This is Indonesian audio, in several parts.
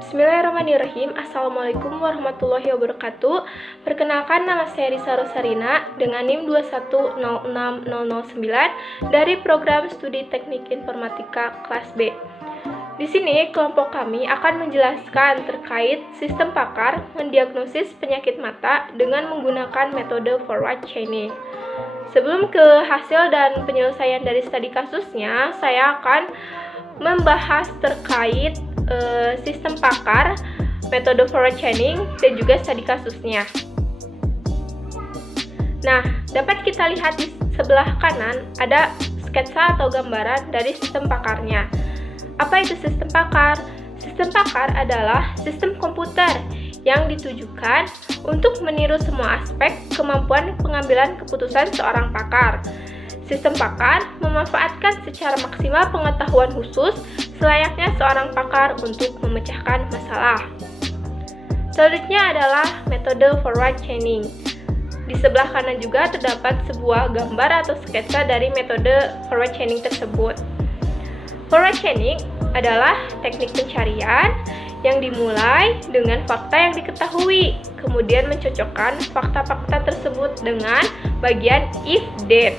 Bismillahirrahmanirrahim. Assalamualaikum warahmatullahi wabarakatuh. Perkenalkan, nama saya Risa Rosarina dengan NIM 2106009 dari program studi Teknik Informatika kelas B. Di sini kelompok kami akan menjelaskan terkait sistem pakar mendiagnosis penyakit mata dengan menggunakan metode forward chaining. Sebelum ke hasil dan penyelesaian dari studi kasusnya, saya akan membahas terkait sistem pakar, metode forward chaining, dan juga studi kasusnya. Nah, dapat kita lihat di sebelah kanan ada sketsa atau gambaran dari sistem pakarnya. Apa itu sistem pakar? Sistem pakar adalah sistem komputer yang ditujukan untuk meniru semua aspek kemampuan pengambilan keputusan seorang pakar. Sistem pakar memanfaatkan secara maksimal pengetahuan khusus selayaknya seorang pakar untuk memecahkan masalah. Selanjutnya adalah metode forward chaining. Di sebelah kanan juga terdapat sebuah gambar atau sketsa dari metode forward chaining tersebut. Forward chaining adalah teknik pencarian yang dimulai dengan fakta yang diketahui, kemudian mencocokkan fakta-fakta tersebut dengan bagian if-then.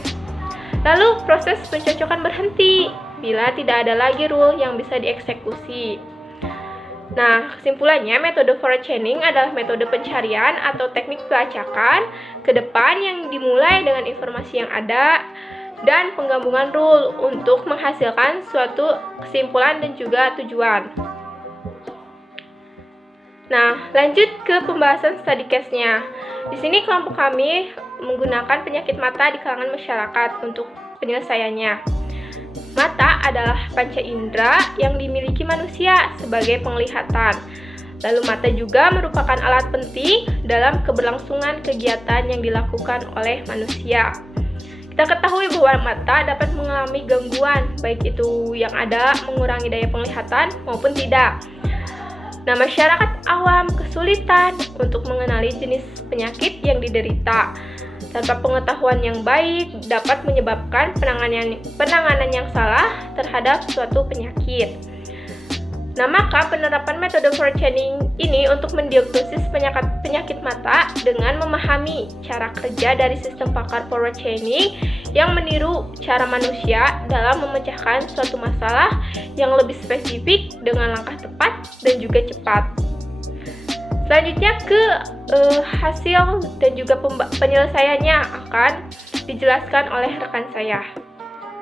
Lalu proses pencocokan berhenti bila tidak ada lagi rule yang bisa dieksekusi. Nah, kesimpulannya metode forward chaining adalah metode pencarian atau teknik pelacakan ke depan yang dimulai dengan informasi yang ada dan penggabungan rule untuk menghasilkan suatu kesimpulan dan juga tujuan. Nah, lanjut ke pembahasan study case-nya. Di sini kelompok kami menggunakan penyakit mata di kalangan masyarakat untuk penyelesaiannya. Mata adalah panca indera yang dimiliki manusia sebagai penglihatan. Lalu mata juga merupakan alat penting dalam keberlangsungan kegiatan yang dilakukan oleh manusia. Kita ketahui bahwa mata dapat mengalami gangguan, baik itu yang ada mengurangi daya penglihatan maupun tidak. Nah, masyarakat awam kesulitan untuk mengenali jenis penyakit yang diderita. Tanpa pengetahuan yang baik dapat menyebabkan penanganan yang salah terhadap suatu penyakit. Nah, maka penerapan metode forward chaining ini untuk mendiagnosis penyakit mata dengan memahami cara kerja dari sistem pakar forward chaining yang meniru cara manusia dalam memecahkan suatu masalah yang lebih spesifik dengan langkah tepat dan juga cepat. Selanjutnya ke hasil dan juga penyelesaiannya akan dijelaskan oleh rekan saya.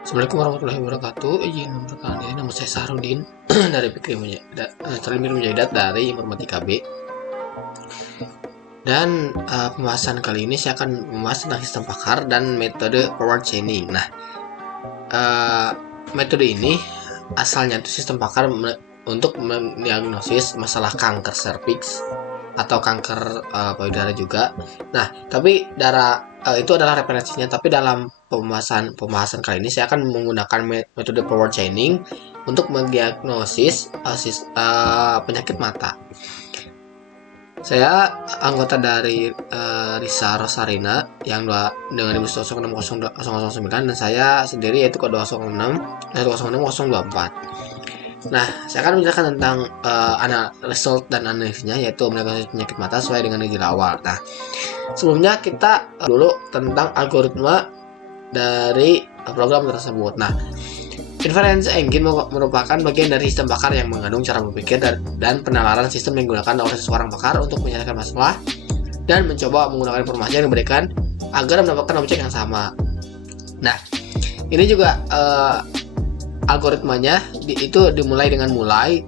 Assalamualaikum warahmatullahi wabarakatuh. Izin memperkenalkan, nama saya Sahrudin dari Terlimir Mujahidat dari Informatika B. Dan pembahasan kali ini saya akan membahas tentang sistem pakar dan metode forward chaining. Nah, metode ini asalnya itu sistem pakar untuk mendiagnosis masalah kanker serviks atau kanker payudara juga. Nah, tapi itu adalah referensinya. Tapi dalam pembahasan kali ini saya akan menggunakan metode forward chaining untuk mendiagnosis penyakit mata. Saya anggota dari Risa Rosarina yang dengan NIM 2106009 dan saya sendiri yaitu kode 106.024. Nah, saya akan menjelaskan tentang result dan analisisnya, yaitu mendiagnosis penyakit mata sesuai dengan gejala awal. Nah, sebelumnya kita dulu tentang algoritma dari program tersebut. Nah, inference engine merupakan bagian dari sistem pakar yang mengandung cara berpikir dan penalaran sistem yang digunakan oleh seorang pakar untuk menyelesaikan masalah dan mencoba menggunakan informasi yang diberikan agar mendapatkan objek yang sama. Nah, ini juga algoritmanya itu dimulai dengan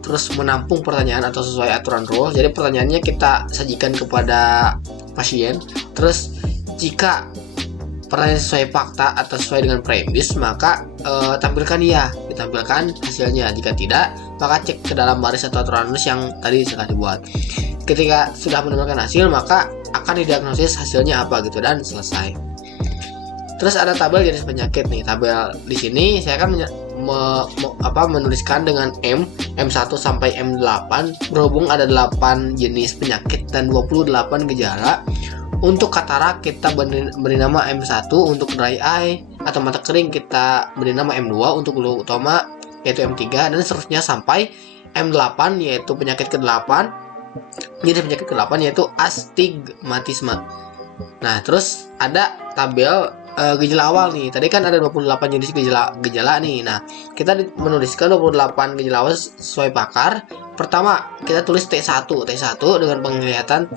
terus menampung pertanyaan atau sesuai aturan rule. Jadi pertanyaannya kita sajikan kepada pasien. Terus jika pertanyaan sesuai fakta atau sesuai dengan premis, maka tampilkan ya, ditampilkan hasilnya. Jika tidak, maka cek ke dalam baris atau aturan rules yang tadi sudah dibuat. Ketika sudah menemukan hasil, maka akan didiagnosis hasilnya apa gitu dan selesai. Terus ada tabel jenis penyakit nih. Tabel di sini saya akan menuliskan dengan M1 sampai M8 berhubung ada 8 jenis penyakit dan 28 gejala. Untuk katarak kita beri nama M1, untuk dry eye atau mata kering kita beri nama M2, untuk gulu utama yaitu M3 dan seterusnya sampai M8 yaitu penyakit ke-8. Jadi penyakit ke-8 yaitu astigmatisme. Nah, terus ada tabel gejala awal nih. Tadi kan ada 28 jenis gejala nih. Nah, kita menuliskan 28 gejala awal sesuai pakar. Pertama, kita tulis T1 dengan penglihatan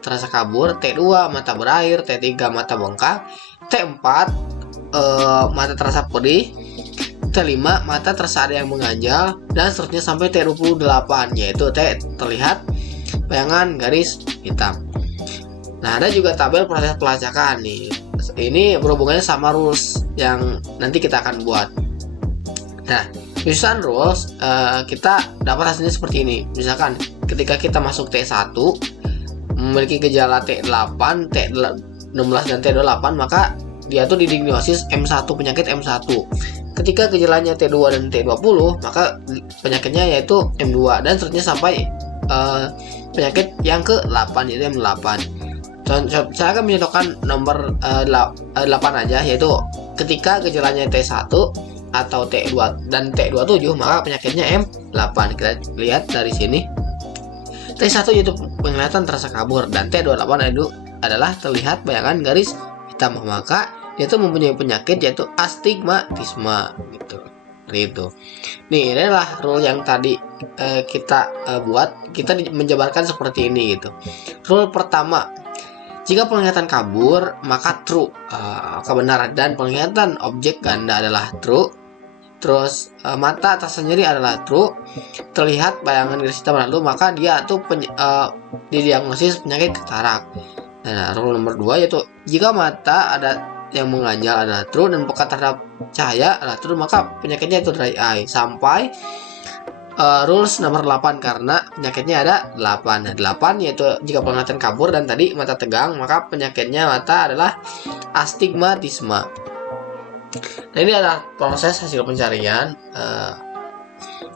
terasa kabur, T2 mata berair, T3 mata bengkak, T4 mata terasa pedih, T5 mata terasa ada yang mengganjal, dan seterusnya sampai T28 yaitu T terlihat bayangan garis hitam. Nah, ada juga tabel proses pelacakan nih. Ini berhubungannya sama rules yang nanti kita akan buat. Nah, penyusunan rules kita dapat hasilnya seperti ini. Misalkan ketika kita masuk T1 memiliki gejala T8, T16 dan T28, maka dia tuh didiagnosis M1, penyakit M1. Ketika gejalanya T2 dan T20, maka penyakitnya yaitu M2 dan seterusnya sampai penyakit yang ke-8 yaitu M8. Saya akan menyontohkan nomor 8 aja, yaitu ketika gejalanya T1 atau T2 dan T27, maka penyakitnya M8. Kita lihat dari sini. T1 yaitu penglihatan terasa kabur, dan T28 itu adalah terlihat bayangan garis hitam. Maka dia itu mempunyai penyakit yaitu astigmatisme gitu. Itu. Nih, ini adalah rule yang tadi kita buat. Kita menjabarkan seperti ini gitu. Rule pertama, jika penglihatan kabur, maka true, kebenaran, dan penglihatan objek ganda adalah true. Terus mata tersendiri adalah true, terlihat bayangan garis hitam lalu, maka dia tuh didiagnosis penyakit katarak. Nah, rule nomor 2 yaitu jika mata ada yang mengganjal adalah true dan peka terhadap cahaya adalah true, maka penyakitnya itu dry eye. Sampai rules nomor 8 karena penyakitnya ada 8. Nah, 8 yaitu jika penglihatan kabur dan tadi mata tegang, maka penyakitnya mata adalah astigmatisme. Nah, ini adalah proses hasil pencarian.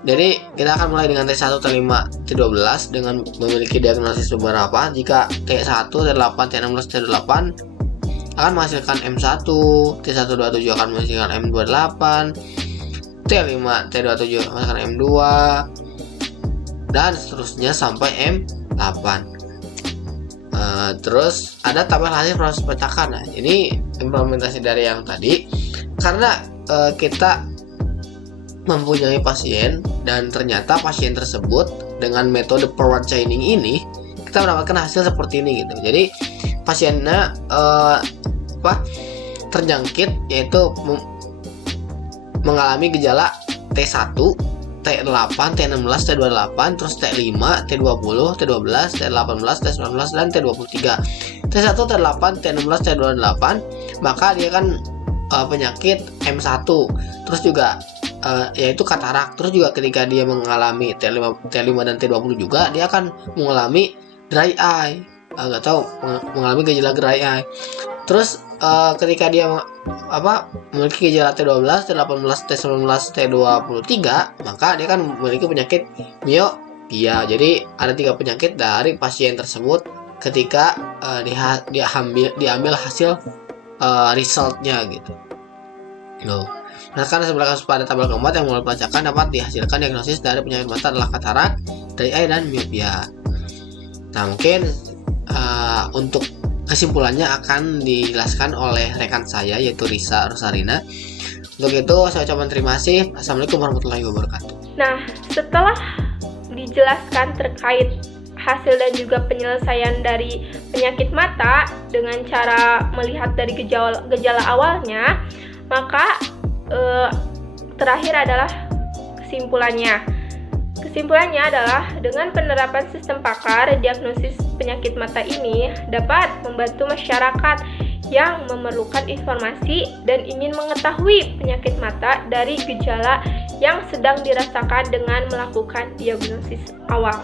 Jadi kita akan mulai dengan T1, T5, T12 dengan memiliki diagnosis beberapa. Jika T1, T8, T16, T28 akan menghasilkan M1, T127 akan menghasilkan M28, T5, T27 menghasilkan M2, dan seterusnya sampai M8. Terus ada tabel hasil proses pelacakan. Nah, ini implementasi dari yang tadi. Karena kita mempunyai pasien dan ternyata pasien tersebut dengan metode forward chaining ini kita mendapatkan hasil seperti ini gitu. Jadi pasiennya terjangkit yaitu mengalami gejala T1, T8, T16, T28, terus T5, T20, T12, T18, T19, dan T23. T1, T8, T16, T28, maka dia kan penyakit M1. Terus juga yaitu katarak. Terus juga ketika dia mengalami T5 dan T20 juga dia akan mengalami dry eye. Mengalami gejala dry eye. Terus ketika dia memiliki gejala T12, T18, T19, T23, maka dia akan memiliki penyakit miopia. Jadi ada 3 penyakit dari pasien tersebut ketika diambil hasil resultnya gitu. Nah, karena sebelah kasus pada tabel keempat yang mulai pelacakan dapat dihasilkan diagnosis dari penyakit mata adalah katarak, dry eye, dan miopia. Nah, mungkin untuk kesimpulannya akan dijelaskan oleh rekan saya yaitu Risa Rosarina. Untuk itu saya ucapkan terima kasih. Assalamualaikum warahmatullahi wabarakatuh. Nah, setelah dijelaskan terkait hasil dan juga penyelesaian dari penyakit mata dengan cara melihat dari gejala awalnya, maka terakhir adalah kesimpulannya. Kesimpulannya adalah dengan penerapan sistem pakar, diagnosis penyakit mata ini dapat membantu masyarakat yang memerlukan informasi dan ingin mengetahui penyakit mata dari gejala yang sedang dirasakan dengan melakukan diagnosis awal.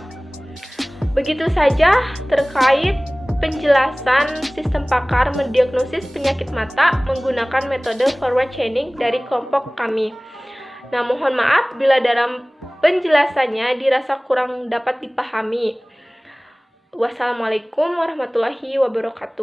Begitu saja terkait penjelasan sistem pakar mendiagnosis penyakit mata menggunakan metode forward chaining dari kelompok kami. Nah, mohon maaf bila dalam penjelasannya dirasa kurang dapat dipahami. Wassalamualaikum warahmatullahi wabarakatuh.